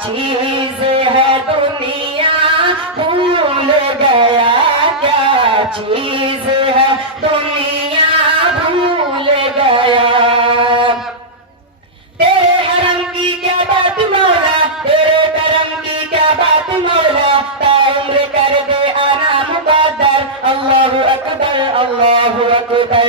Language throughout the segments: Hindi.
चीज है दुनिया भूल गया, क्या चीज है दुनिया भूल गया। तेरे हरम की क्या बात मौला, तेरे करम की क्या बात मौला, ताउम्र कर दे आना मुकद्दर। अल्लाहु अकबर अल्लाहु अकबर।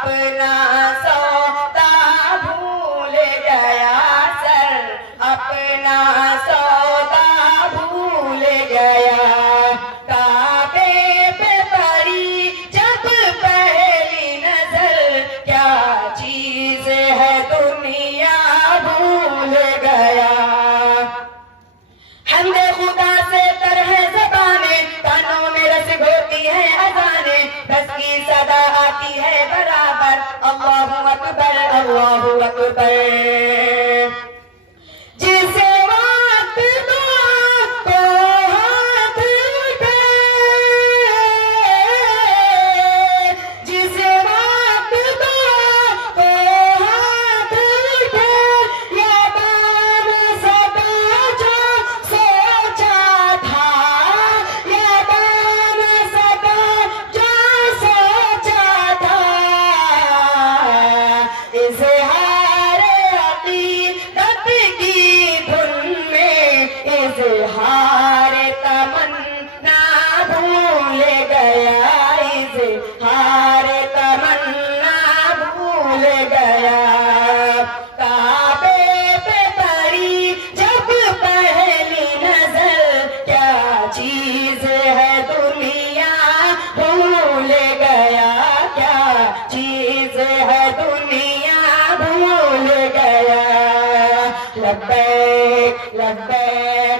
अपना सौदा भूल गया सर, अपना सौदा भूल गया। काबे पे पड़ी जब पहली नजर, क्या चीज है दुनिया भूल गया। हमदे खुदा से तर है ज़बाने, कानों में रस घोटी है अज़ाने, बस की सदा आती है बराबर। अल्लाहु अकबर अल्लाहु अकबर। जिसे वक्त दो तो हाथ उठे, जिसे वक्त दो तो हाथ उठे, या बान सदा जो सोचा था, या बान सदा जो सोचा था। इज़हार अक़ीदत की धुन में इज़हार तमन्ना भूल गया, इज़हार तमन्ना भूल गया। काबे पे पड़ी जब पहली नजर, क्या चीज है दुनिया भूल गया, क्या चीज है दुनिया भूल गया। लब्बैक लब्बैक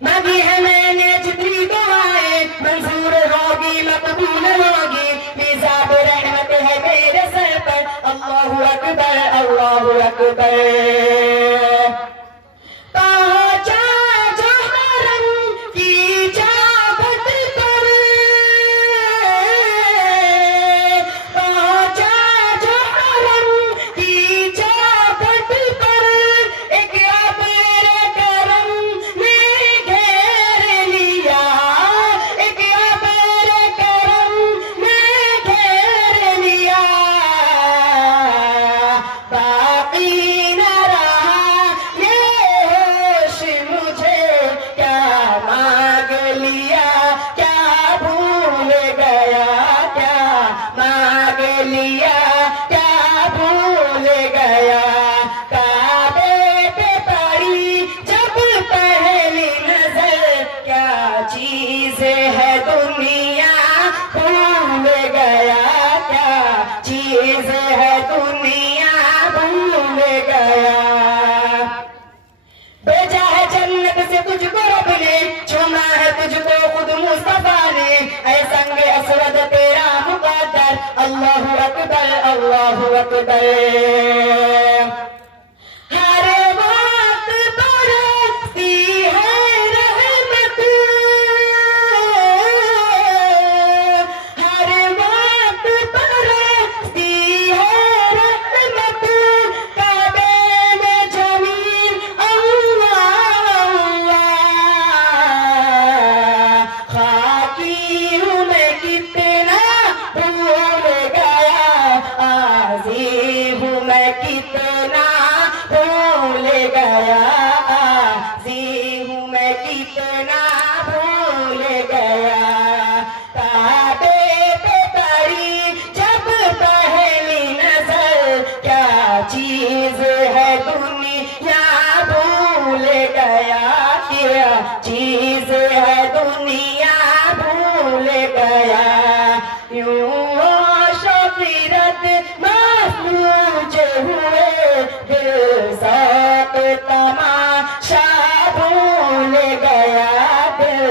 मांगी है मैंने जितनी दुआएं मंजूर होगी मकबूल होगी मिजाब रहमत है मेरे सर पर अल्लाहु अकबर अल्लाहु अकबर पहुंचा जो हरम की चाबत पर पहुंचा जो हरम की चाबत पर एक अबीर करम ने घेर लिया एक अबीर करम ने घेर लिया बाकी न रहा ये होश मुझे क्या मांग लिया क्या भूल गया क्या मांग लिया क्या भूल गया काबे पे पड़ी जब पहली नजर क्या चीज है दुनिया भूल गया क्या चीज है दुनिया भूल गया भेजा है जन्नत से तुझको रब ने चुना है तुझको खुद मुस्तफा ने ऐ संग असवद तेरा मुकद्दर अल्लाहु अकबर अल्लाहु अकबर हर वक्त बरसती है रहमत हर वक्त बरसती है रहमत काबे में जमीन अल्लाह खाकी हूँ मैं कितना भूल गया आज़ी हूँ मैं कितना भूल गया आज़ी हूँ मैं कितना भूल गया काबे पे पड़ी जब पहली नजर क्या चीज है दुनिया भूल गया क्या चीज है दुनिया भूल गया यूं शफीरत महफूज हुए दिल साथ तमाशा भूल गया दिल